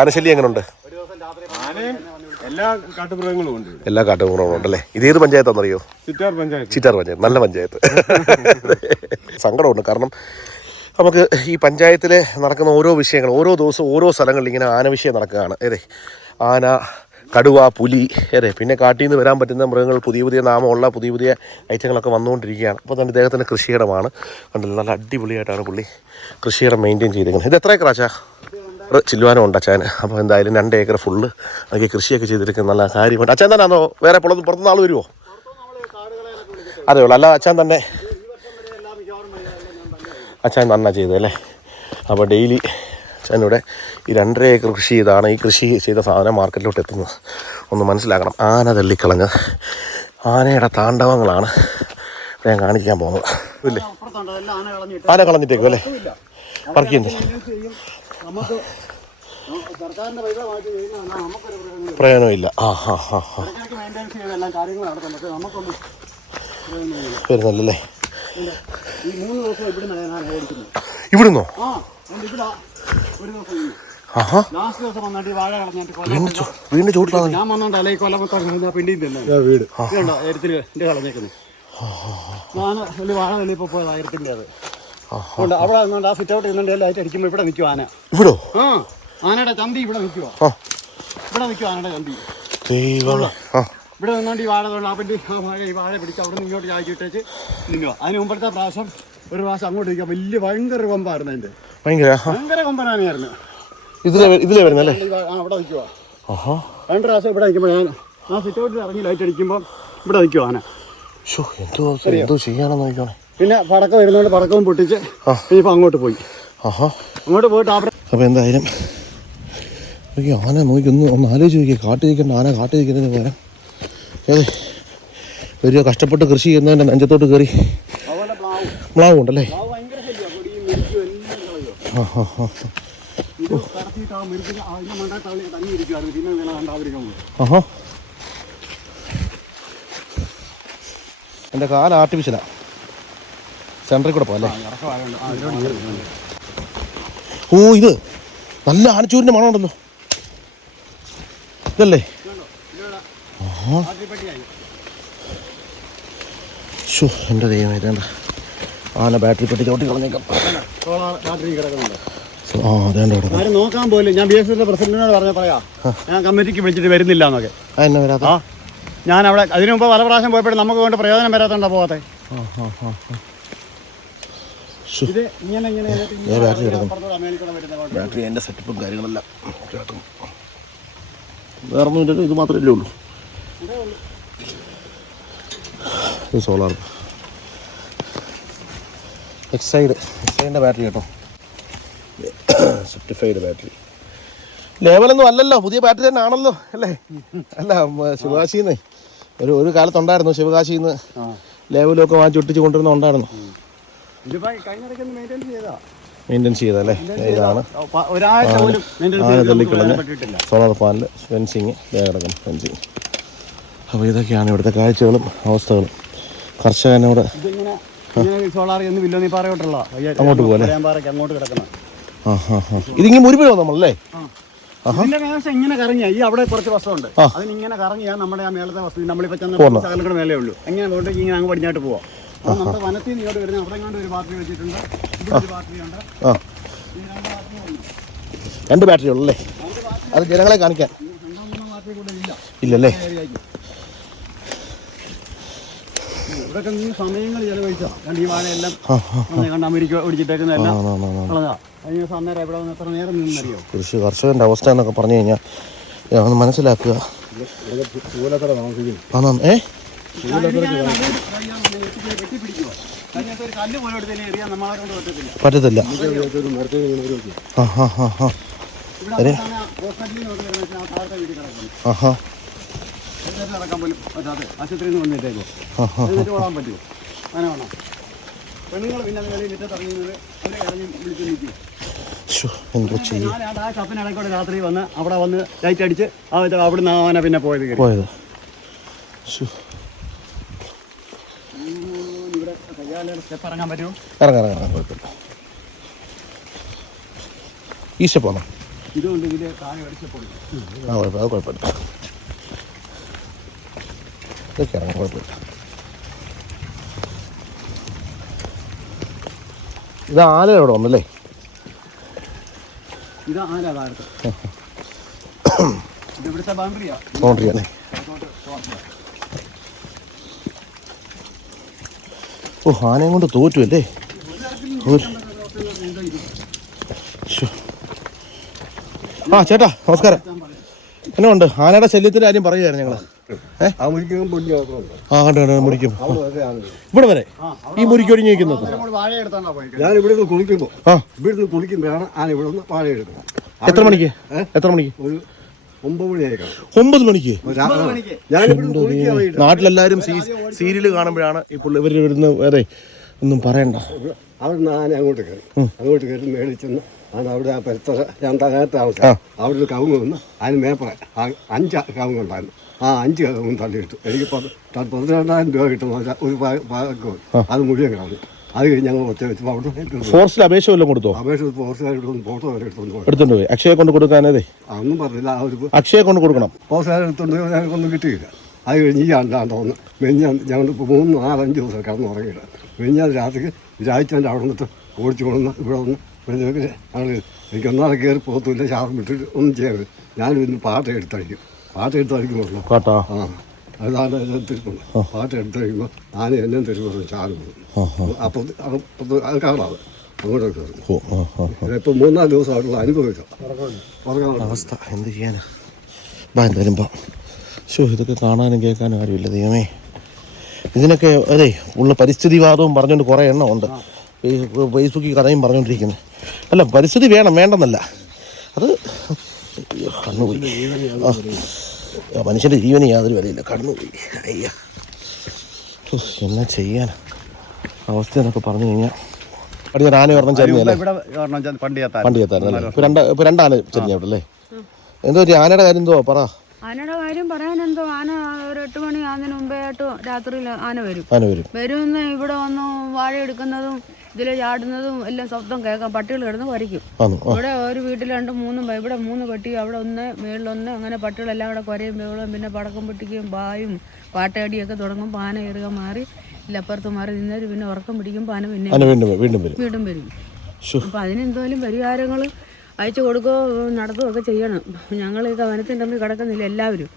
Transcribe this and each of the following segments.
ആനശല്യം എങ്ങനെയുണ്ട്? എല്ലാ കാട്ടുമൃഗങ്ങളും ഉണ്ട്. എല്ലാ കാട്ടുമൃഗങ്ങളും ഉണ്ടല്ലേ. ഇതേത് പഞ്ചായത്താണെന്നറിയോ? ചിറ്റാർ പഞ്ചായത്ത്. ചിറ്റാർ പഞ്ചായത്ത്, നല്ല പഞ്ചായത്ത്. സങ്കടമുണ്ട്. കാരണം നമുക്ക് ഈ പഞ്ചായത്തിൽ നടക്കുന്ന ഓരോ വിഷയങ്ങൾ, ഓരോ ദിവസവും ഓരോ സ്ഥലങ്ങളിൽ ഇങ്ങനെ ആന വിഷയം നടക്കുകയാണ്. ആന, കടുവ, പുലി, പിന്നെ കാട്ടിൽ നിന്ന് വരാൻ പറ്റുന്ന മൃഗങ്ങൾ, പുതിയ പുതിയ നാമമുള്ള പുതിയ ഐറ്റങ്ങളൊക്കെ വന്നുകൊണ്ടിരിക്കുകയാണ്. അപ്പോൾ തന്നെ ഇദ്ദേഹത്തിൻ്റെ കൃഷിയിടമാണ്. കണ്ടില്ല, നല്ല അടിപൊളിയായിട്ടാണ് പുള്ളി കൃഷിയിടം മെയിൻറ്റെയിൻ ചെയ്തിരിക്കുന്നത്. ഇത് എത്ര ഏക്കറാച്ചാ? ചില്ലുവാനം ഉണ്ട് അച്ഛാൻ. അപ്പോൾ എന്തായാലും 2 ഏക്കർ ഫുള്ള് അതൊക്കെ കൃഷിയൊക്കെ ചെയ്തിരിക്കുന്നത് നല്ല കാര്യമുണ്ട്. അച്ഛൻ തന്നെയാണോ വേറെ പുറത്തുനിന്ന് ആൾ വരുമോ? അതേ ഉള്ളൂ. അല്ല അച്ഛൻ തന്നെ ചെയ്തല്ലേ. അപ്പോൾ ഡെയിലി അച്ഛനിവിടെ ഈ 2.5 ഏക്കർ കൃഷി ചെയ്താണ്. ഈ കൃഷി ചെയ്ത സാധനം മാർക്കറ്റിലോട്ട് എത്തുന്നത്. ഒന്ന് മനസ്സിലാക്കണം. ആന തള്ളിക്കളഞ്ഞ് ആനയുടെ താണ്ഡവങ്ങളാണ് ഞാൻ കാണിക്കാൻ പോകുന്നത്. ഇല്ലേ, ആന കളഞ്ഞിട്ടേക്കും അല്ലേ? വർക്ക് ചെയ്യുന്നത് പ്രയോജനമില്ല. വരുന്നല്ലേ ഇവിടുന്നോ? വീടിന്റെ ചൂട്ടിലാണ് ഞാൻ വന്നോണ്ട് വീട് വാഴ വെളിയിപ്പോ പോയത് 1000-ന്റെ അത് അവിടെ ആ സിറ്റ് ഔട്ട് ചെയ്യുന്നുണ്ട്. ലൈറ്റ് അടിക്കുമ്പോൾ ഇവിടെ നിൽക്കും ആന. ഇവിടോ? ആനയുടെ ചന്തി ഇവിടെ നിൽക്കുക. ഇവിടെ നിൽക്കും ആനയുടെ ചന്തി. ഇവിടെ നിന്നോണ്ട് ഈ വാഴ ഈ വാഴ പിടിച്ച് അവിടെ നിന്ന് ഇങ്ങോട്ട് ചായച്ചിട്ടേച്ച് നിൽക്കുക. അതിന് മുമ്പത്തെ പ്രാവശ്യം ഒരു പ്രാവശ്യം അങ്ങോട്ട് നിൽക്കുക. വലിയ ഭയങ്കര കൊമ്പായിരുന്നു. അതിന്റെ ഭയങ്കര കൊമ്പനാനയായിരുന്നു. ഇതിലേ വരുന്നല്ലേ? അവിടെ നിൽക്കുക. 2 പ്രാവശ്യം ഇവിടെ നിൽക്കുമ്പോൾ ഞാൻ ആ സിറ്റ് ഔട്ടിൽ ഇറങ്ങി ലൈറ്റ് അടിക്കുമ്പോൾ ഇവിടെ നിൽക്കുക ആന. എന്തോ ചെയ്യാനെന്ന് നോക്കിക്കോണേ. പിന്നെ പടക്കം വരുന്നതുകൊണ്ട് പടക്കവും പൊട്ടിച്ച് ഇനിയിപ്പോൾ അങ്ങോട്ട് പോയി. അങ്ങോട്ട് പോയിട്ട് അപ്പോൾ എന്തായാലും ആന നോക്കി ഒന്ന് ആലോചിച്ച് നോക്കിയാൽ കാട്ടിരിക്കേണ്ട ആന കാട്ടിരിക്കുന്നതിന് പകരം ഒരു കഷ്ടപ്പെട്ട് കൃഷി ചെയ്യുന്നതിൻ്റെ നെഞ്ചത്തോട്ട് കയറി മ്ലാവ് ഉണ്ടല്ലേ. എൻ്റെ കാല ആർട്ടിഫിഷ്യലാ. സെൻറ്ററിൽ കൂടെ പോകല്ലേ? ഓ, ഇത് നല്ല ആനച്ചൂരിൻ്റെ മണം ഉണ്ടല്ലോ. ഇതല്ലേ? എൻ്റെ ദൈവം, ഇതേണ്ട ആന ബാറ്ററി പെട്ടി ചോട്ടി കളഞ്ഞേക്കാം. നോക്കാൻ പോലും ഞാൻ BSF പ്രസിഡന്റിനോട് പറഞ്ഞപ്പോഴാ ഞാൻ കമ്മിറ്റിക്ക് വിളിച്ചിട്ട് വരുന്നില്ല എന്നൊക്കെ. എന്നെ വരാത്ത ഞാൻ അവിടെ അതിനു മുമ്പ് പല പ്രാവശ്യം പോയപ്പോഴും നമുക്ക് കൊണ്ട് പ്രയോജനം വരാത്തോണ്ടാ പോകാത്തെ. ബാറ്ററി എൻ്റെ സെറ്റപ്പും കാര്യങ്ങളെല്ലാം വേറെ ഒന്നും ഇല്ലല്ലോ. ഇത് മാത്രമല്ലേ ഉള്ളൂ. ഇത് സോളാർ എക്സൈഡിൻ്റെ ബാറ്ററി കേട്ടോ. Certified battery. ലേവലൊന്നും അല്ലല്ലോ, പുതിയ ബാറ്ററി തന്നെ ആണല്ലോ അല്ലേ? അല്ല, ശിവകാശിന്ന് ഒരു കാലത്തുണ്ടായിരുന്നു. ശിവകാശിന്ന് ലേവലൊക്കെ വാങ്ങിച്ചൊട്ടിച്ച് കൊണ്ടുവരുന്ന ഉണ്ടായിരുന്നു. മെയിൻ്റെനൻസ് ചെയ്തല്ലേ. ഇതാണ് ആന തള്ളിക്കളഞ്ഞ് സോളാർ പാനൽ, ഫെൻസിങ്, കിടക്കുന്ന ഫെൻസിങ്. അപ്പോൾ ഇതൊക്കെയാണ് ഇവിടുത്തെ കാഴ്ചകളും അവസ്ഥകളും. കർഷകനോട് അങ്ങോട്ട് പോലെ ഇതിങ്ങനെ മുരിപ്പിൽ നമ്മളല്ലേ? ഇങ്ങനെ കറങ്ങിയാ ഈ അവിടെ കുറച്ച് വസ്തുണ്ട്, അതിനിങ്ങനെ കറങ്ങിയാ നമ്മുടെ ആ മേളത്തെ വസ്തു നമ്മളിപ്പോ ചെന്ന മേലേ ഉള്ളൂ. എങ്ങനെ പോയിട്ട് ഇങ്ങനെ അങ്ങ് പടിഞ്ഞാട്ട് പോവാം. നമ്മുടെ വനത്തിൽ നിന്ന് ഇങ്ങോട്ട് വരുന്ന അവിടെ ഇങ്ങോട്ട് ഒരു ബാറ്ററി വെച്ചിട്ടുണ്ട്. ഇവിടെ ഒരു ബാറ്ററി ഉണ്ട്. 2 ബാറ്ററി ഉള്ളല്ലേ? അത് ജനങ്ങളെ കാണിക്കാൻ ഇല്ലല്ലേ? ഇവിടെയൊക്കെ നിന്ന് സമയങ്ങൾ ചെലവഴിച്ചാ ഈ വാഴയെല്ലാം കണ്ട് അമേരിക്ക ഓടിച്ചിട്ടേക്കുന്നതെല്ലാം കളഞ്ഞാ. അതിന് അന്നേരം ഇവിടെ വന്ന് എത്ര നേരം നിന്നറിയോ? കൃഷി കർഷകന്റെ അവസ്ഥ എന്നൊക്കെ പറഞ്ഞു കഴിഞ്ഞാൽ ഒന്ന് മനസ്സിലാക്കുക. പറ്റത്തില്ല. ആശുപത്രിയിൽ നിന്ന് വന്നിട്ടേക്കോ ഓടാൻ പറ്റുമോ? അങ്ങനെ വേണം. പെണ്ണുങ്ങൾ പിന്നെ മുറ്റത്തിറങ്ങുന്നത് അവരെ ഇറങ്ങി വിളിച്ച് നിൽക്കും. ആ കപ്പിനിടയ്ക്കൂടെ രാത്രി വന്ന് അവിടെ വന്ന് ലൈറ്റ് അടിച്ച് അവിടുന്ന് ആന പിന്നെ പോയത്. ഇവിടെ സ്റ്റെപ്പ് ഇറങ്ങാൻ പറ്റുമോ? ഇറങ്ങാം. ഈ സ്റ്റെപ്പ് വന്നോ? ഇതുകൊണ്ട് ഇതിൽ താഴെ അടിച്ചപ്പോൾ ആ കുഴപ്പമില്ല, അത് കുഴപ്പമില്ല, ഇതൊക്കെ ഇറങ്ങാം, കുഴപ്പമില്ല. ഇത് ആന എവിടെ വന്നല്ലേ? ഇത് ആന താഴത്ത്. ഇത് ഇവിടുത്തെ ബൗണ്ടറിയാണ്. ബൗണ്ടറിയാണേ. ഓ, ആനയും കൊണ്ട് തോറ്റു അല്ലേ? ആ ചേട്ടാ നമസ്കാരം. എന്നാ ഉണ്ട്? ആനയുടെ ശല്യത്തിൻ്റെ കാര്യം പറയുമായിരുന്നു ഞങ്ങൾ. ആ കണ്ടു മുറിക്കും ഇവിടെ വരെ ഈ മുറിക്കൊടിഞ്ഞ് നിൽക്കുന്നത്. ഞാൻ ഇവിടുന്ന് കുളിക്കുമ്പോൾ കുളിക്കുമ്പോഴാണ് ആന ഇവിടെ നിന്ന് വാഴ എടുക്കുന്നത്. എത്ര മണിക്ക്? ഒരു 9 മണിയായി. 9 മണിക്ക്? നാട്ടിലെല്ലാവരും സീരിയൽ കാണുമ്പോഴാണ് ഈ പുള്ളി ഇവർ ഇവിടുന്ന് വേറെ ഒന്നും പറയണ്ട. അവിടുന്ന് ആന അങ്ങോട്ട് കയറി മേടിച്ചെന്ന് ആണ് അവിടെ ആ പരിസര ഞാൻ നേരത്തെ താമസം. അവിടെ ഒരു കവുങ്ങ് വന്ന് അതിന് മേപ്പറ 5 കവുങ്ങുണ്ടായിരുന്നു. ആ 5 കവുങ്ങും തള്ളിയിട്ടു. എനിക്ക് 12,000 രൂപ കിട്ടുന്ന ഒരു പാകവും അത് മുഴുവൻ കാണും. അത് കഴിഞ്ഞ് ഞങ്ങൾ ഒറ്റ വെച്ചപ്പോൾ അവിടെ ഫോറസ്റ്റിൽ അപേക്ഷ വല്ലതും കൊടുത്തോ? അപേക്ഷ ഫോറസ്റ്റുകാരുടെ ഫോട്ടോ വരെ എടുത്തോണ്ട് പോയി. അക്ഷയെ കൊണ്ട് കൊടുക്കാനേ? അതൊന്നും പറഞ്ഞില്ല. ആ ഒരു അക്ഷയെ കൊണ്ട് കൊടുക്കണം. ഫോറസ്റ്റുകാർ എടുത്തോണ്ട് ഞങ്ങൾക്കൊന്നും കിട്ടിയില്ല. അത് കഴിഞ്ഞ് ഈ ആണ്ടാന്ന് തോന്നുന്നു ഞങ്ങൾ 3, 4, 5 ദിവസം കിടന്നുറങ്ങിയില്ല. കഴിഞ്ഞാൽ രാത്രിക്ക് രാഴ്ചൻ്റെ അവിടെ നിന്നിട്ട് ഓടിച്ചു കൊണ്ടുവന്ന് ഇവിടെ വന്ന് എനിക്ക് ഒന്നാളെ കയറി പോകത്തില്ല, ശ്വാസം വിട്ടിട്ട് ഒന്നും ചെയ്യരുത്. ഞാനും ഇന്ന് പാട്ട എടുത്തടിക്കുമല്ലോ. ആ അതാണ് തിരുപ്പുണ്ട്. പാട്ട എടുത്തടിക്കുമ്പോൾ ആന എന്നെ തിരുപ്പുറം ചാടും. അപ്പോൾ അത് കാണാതെ അങ്ങോട്ടൊക്കെ ഇപ്പം 3-4 ദിവസമായിട്ടുള്ള അനുഭവിക്കാം. അവസ്ഥ എന്ത് ചെയ്യാനാ? എന്തായാലും ഇതൊക്കെ കാണാനും കേൾക്കാനും ആരുമില്ല. ദൈവമേ, ഇതിനൊക്കെ അതെ ഉള്ള പരിസ്ഥിതിവാദവും പറഞ്ഞുകൊണ്ട് കുറേ എണ്ണം ഉണ്ട്. ഫേസ്ബുക്കിൽ കഥയും പറഞ്ഞുകൊണ്ടിരിക്കുന്നത്. അല്ല, പരിസ്ഥിതി വേണ്ടെന്നല്ല, അത് കണ്ണുപോയി. മനുഷ്യൻ്റെ ജീവന് യാതൊരു വിലയില്ല, കണ്ണുപോയി. അയ്യ, എന്നാ ചെയ്യാൻ അവസ്ഥ എന്നൊക്കെ പറഞ്ഞു കഴിഞ്ഞാൽ അവിടെ ആന ഒരെണ്ണം ചെറിഞ്ഞല്ലേ? പണ്ട് ചേത്തായിരുന്നല്ലേ? ഇപ്പൊ 2 ആന ചെറിഞ്ഞ അവിടെ അല്ലേ? എന്തോ ആനയുടെ കാര്യം എന്തോ പറ. ആനയുടെ കാര്യം പറയാനെന്തോ, ആന ഒരു 8 മണി ആകുന്നതിന് മുമ്പേ രാത്രിയിൽ ആന വരും. വരുമെന്ന് ഇവിടെ വന്ന് വാഴ എടുക്കുന്നതും ഇതിൽ ചാടുന്നതും എല്ലാം ശബ്ദം കേൾക്കാം. പട്ടികൾ കിടന്ന് കുരയ്ക്കും. ഇവിടെ ഒരു വീട്ടിൽ 2-3 ഇവിടെ 3 പട്ടി, അവിടെ 1 മേളിലൊന്ന്, അങ്ങനെ പട്ടികളെല്ലാം കൂടെ കുരയും ബഹളവും. പിന്നെ പടക്കം പൊട്ടിക്കുകയും പായും പാട്ടയടിയൊക്കെ തുടങ്ങും. ആന ഏറുക മാറി ഇല്ലപ്പുറത്ത് മാറി നിന്നേര് പിന്നെ ഉറക്കം പിടിക്കുമ്പോൾ ആന പിന്നെ വീണ്ടും വരും. അപ്പം അതിനെന്തോലും പരിഹാരങ്ങൾ അയച്ചു കൊടുക്കുകയോ നടത്തുകയൊക്കെ ചെയ്യണം. ഞങ്ങൾ ഈ വനത്തിൻ്റെ മുമ്പിൽ കിടക്കുന്നില്ല എല്ലാവരും.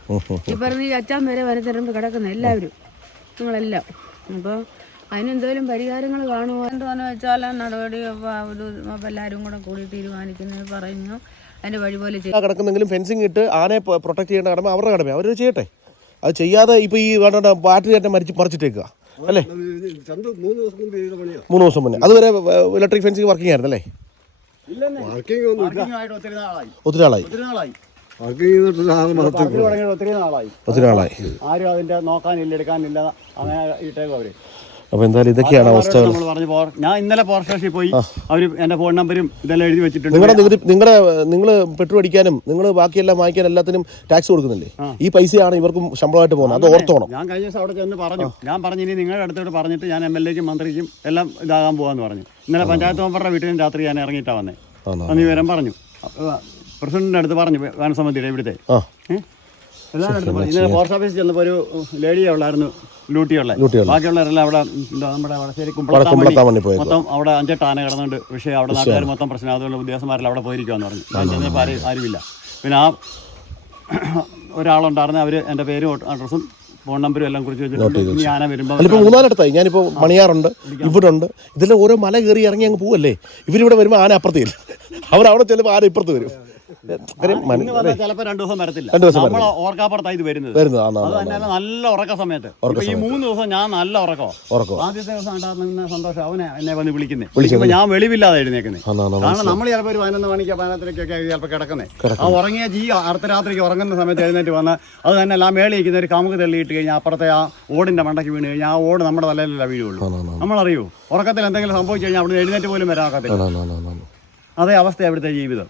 ഈ പറഞ്ഞ ഈ അച്ചാൻ വരെ വനത്തിൻ്റെ മുമ്പിൽ കിടക്കുന്ന എല്ലാവരും, നിങ്ങളെല്ലാം. അപ്പോൾ അതിനെന്തോലും പരിഹാരങ്ങൾ കാണുമോ എന്താണെന്ന് വെച്ചാൽ നടപടി എല്ലാവരും കൂടി തീരുമാനിക്കുന്നത് പറഞ്ഞു അതിൻ്റെ വഴി പോലെ കിടക്കുന്നെങ്കിലും ഫെൻസിങ് ഇട്ട് ആനയെ പ്രൊട്ടക്ട് ചെയ്യേണ്ട കടമ അവരുടെ കടമ, അവർ ചെയ്യട്ടെ. അത് ചെയ്യാതെ ഇപ്പോൾ ഈ വേണ്ട ബാറ്ററി ചേട്ടൻ മറിച്ചിട്ടേക്കുക അല്ലേ? 3 ദിവസം മുന്നേ അതുവരെ ഇലക്ട്രിക് ഫെൻസിങ് വർക്കിംഗ് ആയിരുന്നല്ലേ? ഒത്തിരി നാളായി. ഒത്തിരി നാളായി. ആരും അതിന്റെ നോക്കാനില്ല, എടുക്കാനില്ല, അങ്ങനെ ഇട്ടേക്കും അവര്. അപ്പോൾ എന്തായാലും ഇതൊക്കെയാണ് അവസ്ഥകൾ. ഞാൻ ഇന്നലെ പോസ്റ്റ് സ്റ്റേഷനിൽ പോയി. അവർ എൻ്റെ ഫോൺ നമ്പരും ഇതെല്ലാം എഴുതി വെച്ചിട്ടുണ്ട്. നിങ്ങൾ പെട്രോൾ അടിക്കാനും നിങ്ങൾ ബാക്കിയെല്ലാം വാങ്ങിക്കാനും എല്ലാത്തിനും ടാക്സ് കൊടുക്കുന്നില്ലേ? ഈ പൈസയാണ് ഇവർക്കും ശമ്പളമായിട്ട് പോകുന്നത്, അത് ഓർത്തോണം. ഞാൻ കഴിഞ്ഞ ദിവസം അവിടെ ചെന്ന് പറഞ്ഞു. ഞാൻ പറഞ്ഞു ഇനി നിങ്ങളുടെ അടുത്തോട്ട് പറഞ്ഞിട്ട് ഞാൻ MLAക്കും മന്ത്രിക്കും എല്ലാം ഇതാകാൻ പോകാമെന്ന് പറഞ്ഞു. ഇന്നലെ പഞ്ചായത്ത് മെമ്പറുടെ വീട്ടിലും രാത്രി ഞാൻ ഇറങ്ങിയിട്ടാണ് വന്നേ. അന്ന് വിവരം പറഞ്ഞു. പ്രസിഡന്റിൻ്റെ അടുത്ത് പറഞ്ഞു, വനസമിതിയുടെ ഇവിടുത്തെ എല്ലാവരുടെ അടുത്ത് പറഞ്ഞു. ഇന്നലെ പോസ്റ്റ് ഓഫീസിൽ ചെന്നപ്പോൾ ഒരു ലേഡിയെ ഉള്ളായിരുന്നു ഡ്യൂട്ടിയുള്ള. ബാക്കിയുള്ളവരെല്ലാം അവിടെ നമ്മുടെ ശരി കുമ്പളത്താൻ മൊത്തം അവിടെ 5-8 ആന കിടന്നുണ്ട്. പക്ഷേ അവിടെ നാട്ടുകാർ മൊത്തം പ്രശ്നം, അതുകൊണ്ട് ഉദ്യോഗസ്ഥന്മാരെല്ലാം അവിടെ പോയിരിക്കുമെന്ന് പറഞ്ഞു. ഞാൻ ചെന്നപ്പോൾ ആരുമില്ല. പിന്നെ ആ ഒരാളുണ്ടായിരുന്നു, അവർ എൻ്റെ പേരും അഡ്രസ്സും ഫോൺ നമ്പരും എല്ലാം കുറിച്ച് വെച്ചിട്ടുണ്ട്. ഇനി ആന വരുമ്പോൾ 3-4 ഇടത്തായി. ഞാനിപ്പോൾ മണിയാറുണ്ട്, ഇവിടെ ഉണ്ട്. ഇതെല്ലാം ഓരോ മല കയറി ഇറങ്ങി അങ്ങ് പോവല്ലേ. ഇവരിവിടെ വരുമ്പോൾ ആന അപ്പുറത്തേക്ക്, അവരവിടെ ചെല്ലുമ്പോൾ ആന ഇപ്പുറത്ത് വരും. ചിലപ്പോൾ 2 ദിവസം വരത്തില്ല. നമ്മൾ ഓർക്കാപ്പുറത്തായി ഇത് വരുന്നത്. അത് തന്നെ നല്ല ഉറക്ക സമയത്ത്. ഈ 3 ദിവസം ഞാൻ നല്ല ഉറക്കോ. ആദ്യത്തെ ദിവസം ഉണ്ടാകുന്ന സന്തോഷം അവനെ എന്നെ വന്ന് വിളിക്കുന്നത്. ഞാൻ വെളിവില്ലാതെ എഴുന്നേക്കുന്നത്. കാരണം നമ്മൾ ചിലപ്പോൾ ഒരു 11 മണിക്ക് 15-ക്കൊക്കെ ചിലപ്പോൾ കിടക്കുന്നത്. ആ ഉറങ്ങിയ അടുത്ത രാത്രിക്ക് ഉറങ്ങുന്ന സമയത്ത് എഴുന്നേറ്റ് വന്ന് അത് തന്നെ എല്ലാം മേളിൽ ഇരിക്കുന്ന ഒരു കമുക് തള്ളിയിട്ട് കഴിഞ്ഞാൽ അപ്പുറത്തെ ആ ഓടിന്റെ മണ്ടയ്ക്ക് വീണ് കഴിഞ്ഞാൽ ആ ഓട് നമ്മുടെ തലയിലല്ല വീഴുള്ളൂ. നമ്മളറിയൂ, ഉറക്കത്തിൽ എന്തെങ്കിലും സംഭവിച്ചു കഴിഞ്ഞാൽ അവിടെ എഴുന്നേറ്റ് പോലും വരാക്കത്തില്ല. അതേ അവസ്ഥയാണ് ഇവിടുത്തെ ജീവിതം.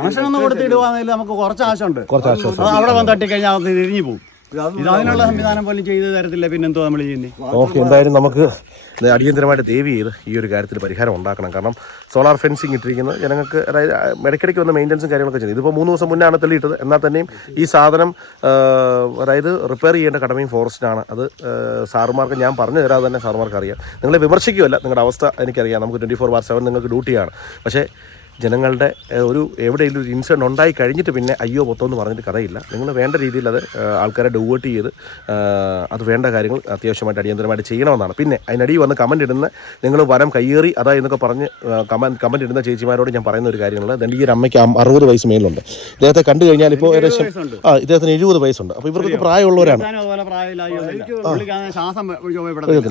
കണക്ഷനൊന്നും കൊടുത്തിടുവാണെങ്കിൽ നമുക്ക് കുറച്ച് ആശുണ്ട്. അവിടെ വന്ന് തട്ടിക്കഴിഞ്ഞാൽ അത് തിരിഞ്ഞു പോകും. ഇത് അതിനുള്ള സംവിധാനം പോലും ചെയ്തു തരത്തില്ല, പിന്നെന്തോ നമ്മൾ ചെയ്യുന്നത്? ഓക്കെ, എന്തായാലും നമുക്ക് അടിയന്തരമായിട്ട് ദയവ് ചെയ്ത് ഈ ഒരു കാര്യത്തിൽ പരിഹാരം ഉണ്ടാക്കണം. കാരണം സോളാർ ഫെൻസിങ് ഇട്ടിരിക്കുന്നത് ജനങ്ങൾക്ക്, അതായത് ഇടയ്ക്കിടയ്ക്ക് വന്ന മെയിൻ്റനൻസും കാര്യങ്ങളൊക്കെ ചെയ്യുന്നത്. ഇതിപ്പോൾ 3 ദിവസം മുന്നാണ് തെളിയിട്ടത്. എന്നാൽ തന്നെയും ഈ സാധനം അതായത് റിപ്പയർ ചെയ്യേണ്ട കടമയും ഫോറസ്റ്റിനാണ്. അത് സാറുമാർക്ക് ഞാൻ പറഞ്ഞു തരാതെ തന്നെ സാറുമാർക്ക് അറിയാം. നിങ്ങളെ വിമർശിക്കുമല്ല, നിങ്ങളുടെ അവസ്ഥ എനിക്കറിയാം. നമുക്ക് 24/7 നിങ്ങൾക്ക് ഡ്യൂട്ടിയാണ്. പക്ഷേ ജനങ്ങളുടെ എവിടെയെങ്കിലും ഒരു ഇൻസിഡൻറ്റ് ഉണ്ടായി കഴിഞ്ഞിട്ട് പിന്നെ അയ്യോ പൊത്തോന്ന് പറഞ്ഞിട്ട് കഥയില്ല. നിങ്ങൾ വേണ്ട രീതിയിൽ അത് ആൾക്കാരെ ഡൈവേർട്ട് ചെയ്ത് അത് വേണ്ട കാര്യങ്ങൾ അത്യാവശ്യമായിട്ട് അടിയന്തരമായിട്ട് ചെയ്യണമെന്നാണ്. പിന്നെ അതിനടി വന്ന് കമൻറ്റ് ഇടുന്ന നിങ്ങൾ വരം കയ്യേറി അതാ എന്നൊക്കെ പറഞ്ഞ് കമൻറ്റ് ഇടുന്ന ചേച്ചിമാരോട് ഞാൻ പറയുന്ന ഒരു കാര്യങ്ങളുണ്ട്. ഈ ഒരു അമ്മയ്ക്ക് 60 വയസ്സ് മേലുണ്ട്. ഇദ്ദേഹത്തെ കണ്ടു കഴിഞ്ഞാൽ ഇപ്പോൾ ഏകദേശം ഇദ്ദേഹത്തിന് 70 വയസ്സുണ്ട്. അപ്പോൾ ഇവർക്ക് പ്രായമുള്ളവരാണ്.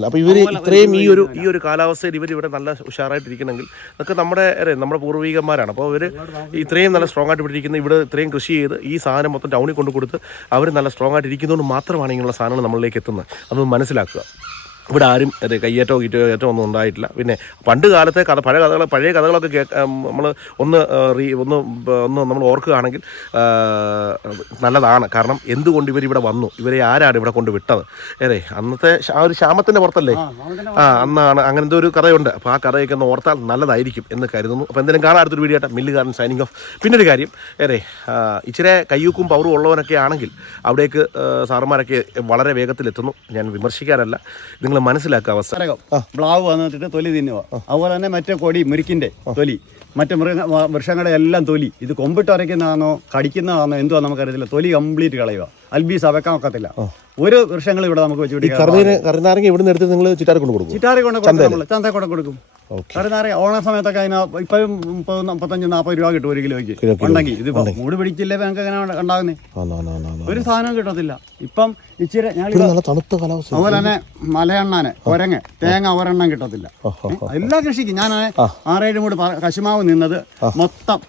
അപ്പോൾ ഇവർ ഇത്രയും ഈ ഒരു കാലാവസ്ഥയിൽ ഇവരിവിടെ നല്ല ഉഷാറായിട്ടിരിക്കണമെങ്കിൽ അതൊക്കെ നമ്മുടെ പൂർവികന്മാരാണ്. അപ്പോൾ അവർ ഇത്രയും നല്ല സ്ട്രോങ് ആയിട്ട് പിടിച്ചിരിക്കുന്നത്, ഇവിടെ ഇത്രയും കൃഷി ചെയ്ത് ഈ സാധനം മൊത്തം ടൗണിൽ കൊണ്ട് കൊടുത്ത് അവർ നല്ല സ്ട്രോങ് ആയിട്ട് ഇരിക്കുന്നതുകൊണ്ട് മാത്രമാണ് ഇങ്ങനെയുള്ള സാധനങ്ങൾ നമ്മളിലേക്ക് എത്തുന്നത്. അതൊന്ന് മനസ്സിലാക്കുക. ഇവിടെ ആരും കയ്യേറ്റോ കീറ്റോ ഒന്നും ഉണ്ടായിട്ടില്ല. പിന്നെ പണ്ട് കാലത്തെ പഴയ കഥകളൊക്കെ നമ്മൾ ഒന്ന് നമ്മൾ ഓർക്കുകയാണെങ്കിൽ നല്ലതാണ്. കാരണം എന്തുകൊണ്ട് ഇവരിവിടെ വന്നു, ഇവരെ ആരാണ് ഇവിടെ കൊണ്ട് വിട്ടത്? അന്നത്തെ ആ ഒരു ക്ഷാമത്തിൻ്റെ പുറത്തല്ലേ അന്നാണ് അങ്ങനത്തെ ഒരു കഥയുണ്ട്. അപ്പോൾ ആ കഥയൊക്കെ ഒന്ന് ഓർത്താൽ നല്ലതായിരിക്കും എന്ന് കരുതുന്നു. അപ്പോൾ എന്തെങ്കിലും കാണാൻ അടുത്തൊരു വീഡിയോ ആയിട്ട് മില്ലുകാരൻ സൈനിങ് ഓഫ്. പിന്നെ ഒരു കാര്യം, ഇച്ചിരി കയ്യൂക്കും പവറും ഉള്ളവനൊക്കെ ആണെങ്കിൽ അവിടേക്ക് സാറുമാരൊക്കെ വളരെ വേഗത്തിലെത്തുന്നു. ഞാൻ വിമർശിക്കാനല്ല, നിങ്ങൾ മനസ്സിലാക്കുക അവസ്ഥ. പ്ലാവ് വന്നിട്ട് തൊലി തിന്നുക. അതുപോലെ തന്നെ മറ്റേ കൊടി മുരിക്കിന്റെ തൊലി, മറ്റു വൃക്ഷങ്ങളുടെ എല്ലാം തൊലി. ഇത് കൊമ്പിട്ട് അരയ്ക്കുന്നതാണോ കടിക്കുന്നതാണോ എന്തോ നമുക്കറിയത്തില്ല. തൊലി കംപ്ലീറ്റ് കളയുക. അൽബീസ് വെക്കാൻ ഒക്കത്തില്ല. ഒരു വൃക്ഷങ്ങൾ ഇവിടെ നമുക്ക് കറുനാരങ്ങ ഇവിടെ എടുത്ത് നിങ്ങൾ ചിറ്റാറി കൊണ്ട് കൊടുക്കും. ചിറ്റാറി കൊണ്ട് ചന്തയിൽ കൊണ്ട് കൊടുക്കും. കറുനാരങ്ങ ഓണ സമയത്തൊക്കെ അതിന് ഇപ്പം 35-40 രൂപ കിട്ടും 1 കിലോയ്ക്ക് ഉണ്ടെങ്കിൽ. ഇത് മൂട് പിടിച്ചില്ലേ ഞങ്ങൾക്ക് എങ്ങനെ ഉണ്ടാകുന്നേ? ഒരു സാധനം കിട്ടത്തില്ല. ഇപ്പം ഇച്ചിരി അതുപോലെ തന്നെ മലയെണ്ണാന് കുരങ്ങ് തേങ്ങ ഒരെണ്ണം കിട്ടത്തില്ല. എല്ലാ കൃഷിക്കും ഞാൻ 6-7 മൂട് കശുമാവ് നിന്നത് മൊത്തം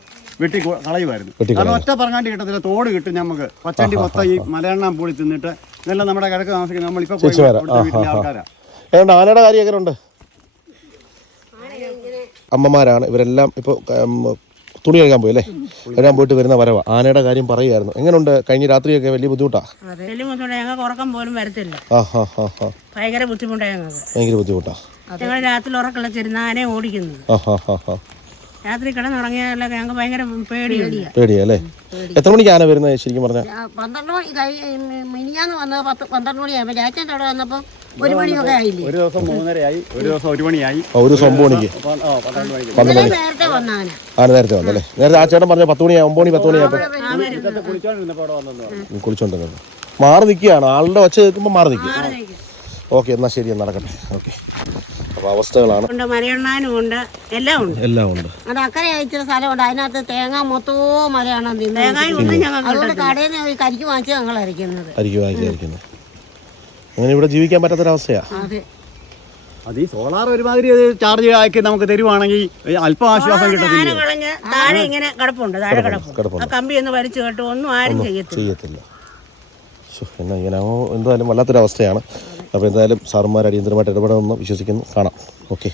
വെട്ടി കളയുമായിരുന്നു. കാരണം ഒറ്റ പറങ്ങാണ്ടി കിട്ടത്തില്ല. തോട് കിട്ടും നമുക്ക്. പച്ചണ്ടി മൊത്തം ഈ മലയെണ്ണ പൂളി തിന്നിട്ട് ഇതെല്ലാം നമ്മുടെ കിഴക്ക് താമസിക്കുന്നത് നമ്മളിപ്പോ വീട്ടിലെ ആൾക്കാരാ. ആനയുടെ കാര്യം എങ്ങനെ ഉണ്ട്? അമ്മമാരാണ് ഇവരെല്ലാം. ഇപ്പോൾ തുണി കഴുകാൻ പോയി അല്ലേ? കഴുകാൻ പോയിട്ട് വരുന്ന വരവാ. ആനയുടെ കാര്യം പറയുമായിരുന്നു. എങ്ങനെയുണ്ട്? കഴിഞ്ഞ രാത്രിയൊക്കെ വലിയ ബുദ്ധിമുട്ടാ? ഞങ്ങൾക്ക് ഉറക്കം പോലും വരത്തില്ല. ഭയങ്കര ബുദ്ധിമുട്ടാണ്. ഭയങ്കര ബുദ്ധിമുട്ടാ. ഞങ്ങൾ രാത്രി ഉറക്കളച്ചിരുന്ന ആനയെ ഓടിക്കുന്നത്. രാത്രി കിടന്നുറങ്ങിയാൽ ഞങ്ങൾക്ക് ഭയങ്കര പേടിയാ അല്ലേ? എത്ര മണിക്ക് ആന വരുന്നത് ശരിക്കും പറഞ്ഞാൽ? 12 മണി മിനിഞ്ഞാന്ന് വന്നത് 12 മണിയായപ്പോൾ രാത്രി അവിടെ വന്നപ്പോൾ 1 മണിയൊക്കെ ആയില്ലേ? ഒരു ദിവസം 3:30 ആയി, ഒരു ദിവസം 1 മണിയായി, ഒരു ദിവസം 9 മണിക്ക്. 12 മണി നേരത്തെ വന്നാണ്. ആന നേരത്തെ വന്നല്ലേ? നേരത്തെ ആ ചേട്ടൻ പറഞ്ഞ 10 മണിയായി, 9 മണി 10 മണിയായപ്പോൾ കുളിച്ചോണ്ടിരുന്നത്. മാറി നിൽക്കുകയാണ്. ആളുടെ ഒച്ച കേൾക്കുമ്പോൾ മാറി നിൽക്കും. ഓക്കെ, എന്നാൽ ശരി, നടക്കട്ടെ. ഓക്കെ, അപ്പോൾ അവസ്ഥകളാണ്. മലയെണ്ണാനും ഉണ്ട്, എല്ലാം ഉണ്ട്. അത് അക്കരെ അയച്ച സ്ഥലമുണ്ട്. അതിനകത്ത് തേങ്ങ മൊത്തവും മലയാണ്. അതുകൊണ്ട് കടയിൽ നിന്ന് കരിക്ക് വാങ്ങിച്ച് ഞങ്ങൾ അരയ്ക്കുന്നത്. അങ്ങനെ ഇവിടെ ജീവിക്കാൻ പറ്റാത്തൊരവസ്ഥയാ. അത് ഈ സോളാർ ഒരുമാതിരി ചാർജ് ആക്കി നമുക്ക് തരുവാണെങ്കിൽ അല്പം ആശ്വാസം കിട്ടത്തില്ല. താഴെ ഇങ്ങനെ കിടപ്പുണ്ട്, താഴെ കിടപ്പുണ്ട്. ആ കമ്പി ഒന്ന് വലിച്ചു കേട്ടോ ഒന്നും ആരും ചെയ്യത്തില്ല. എന്നാ ഇങ്ങനെ എന്തായാലും വല്ലാത്തൊരവസ്ഥയാണ്. അപ്പോൾ എന്തായാലും സാറുമാർ അടിയന്തരമായിട്ട് ഇടപെടണമെന്ന് വിശ്വസിക്കുന്നു. കാണാം. ഓക്കെ.